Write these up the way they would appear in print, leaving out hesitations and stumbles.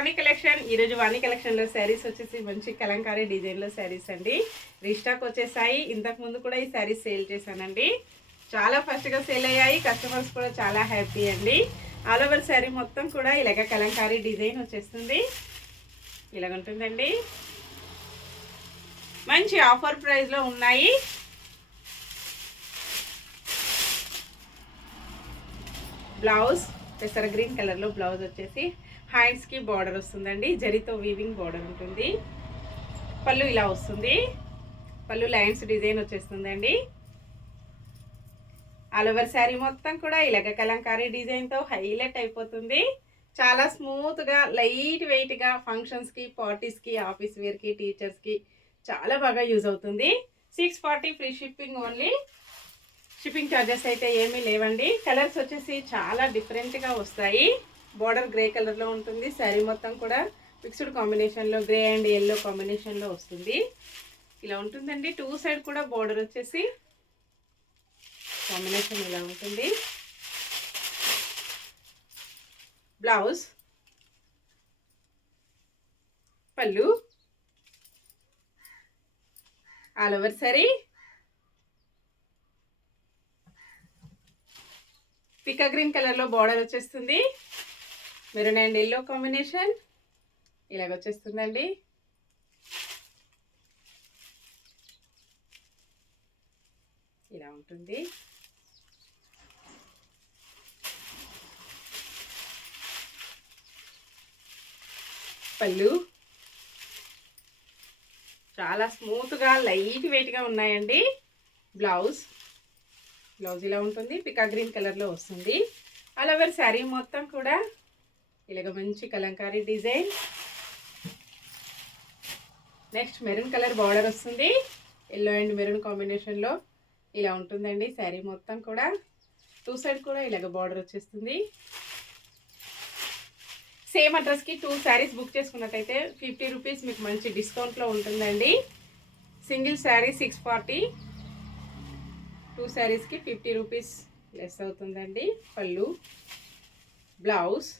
వాణి collection. ఈరోజు వాణి కలెక్షన్లో శారీస్ వచ్చేసి మంచి కలంకారీ డిజైన్లో శారీస్ అండి రీస్టాక్ వచ్చేసాయి. ఇంతకు ముందు కూడా ఈ శారీస్ సేల్ చేశానండి. చాలా ఫాస్ట్గా సేల్ అయ్యాయి. కస్టమర్స్ కూడా చాలా హ్యాపీ అండి. ఆల్ ఓవర్ శారీ మొత్తం కూడా ఇలాగ కలంకారీ డిజైన్ వచ్చేస్తుంది. ఇలాగ ఉంటుందండి. మంచి ఆఫర్ ప్రైస్లో ఉన్నాయి. బ్లౌజ్ పెసర గ్రీన్ కలర్లో బ్లౌజ్ వచ్చేసి హ్యాండ్స్కి బార్డర్ వస్తుందండి. జరీతో వీవింగ్ బార్డర్ ఉంటుంది. పళ్ళు ఇలా వస్తుంది. పళ్ళు లైన్స్ డిజైన్ వచ్చేస్తుందండి. ఆల్ ఓవర్ శారీ మొత్తం కూడా ఇలాగ కలంకారీ డిజైన్తో హైలైట్ అయిపోతుంది. చాలా స్మూత్గా లైట్ వెయిట్గా ఫంక్షన్స్కి, పార్టీస్కి, ఆఫీస్ వేర్కి, టీచర్స్కి చాలా బాగా యూజ్ అవుతుంది. 640 free shipping only. Shipping charges అయితే ఏమీ లేవండి. కలర్స్ వచ్చేసి చాలా డిఫరెంట్గా వస్తాయి. బార్డర్ గ్రే కలర్లో ఉంటుంది. శారీ మొత్తం కూడా మిక్స్డ్ కాంబినేషన్లో గ్రే అండ్ ఎల్లో కాంబినేషన్లో వస్తుంది. ఇలా ఉంటుందండి. 2 సైడ్ కూడా బార్డర్ వచ్చేసి కాంబినేషన్ ఇలా ఉంటుంది. బ్లౌజ్, పళ్ళు, ఆల్ ఓవర్ సారీ పికా గ్రీన్ కలర్లో బార్డర్ వచ్చేస్తుంది. మెరూన్ అండ్ ఎల్లో కాంబినేషన్ ఇలాగ వచ్చేస్తుందండి. ఇలా ఉంటుంది. పళ్ళు చాలా స్మూత్గా లైట్ వెయిట్గా ఉన్నాయండి. బ్లౌజ్ ఇలా ఉంటుంది. పికా గ్రీన్ కలర్లో వస్తుంది. ఆల్ ఓవర్ శారీ మొత్తం కూడా ఇలాగ మంచి Kalamkari design. Next maroon colour border వస్తుంది. ఎల్లో అండ్ మెరూన్ కాంబినేషన్లో ఇలా ఉంటుందండి. శారీ మొత్తం కూడా 2 సైడ్ కూడా ఇలాగ బార్డర్ వచ్చేస్తుంది. సేమ్ అడ్రస్కి 2 శారీస్ బుక్ చేసుకున్నట్టయితే 50 రూపీస్ మీకు మంచి డిస్కౌంట్లో ఉంటుందండి. సింగిల్ శారీ 640, 2 శారీస్కి 50 రూపీస్ లెస్ అవుతుందండి. పళ్ళు, బ్లౌజ్,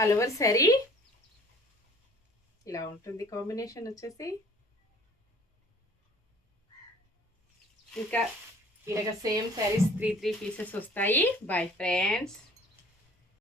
ఆల్ ఓవర్ శారీ ఇలా ఉంటుంది. కాంబినేషన్ వచ్చేసి ఇంకా ఇలాగ సేమ్ శారీస్ 3 పీసెస్ వస్తాయి. Bye friends.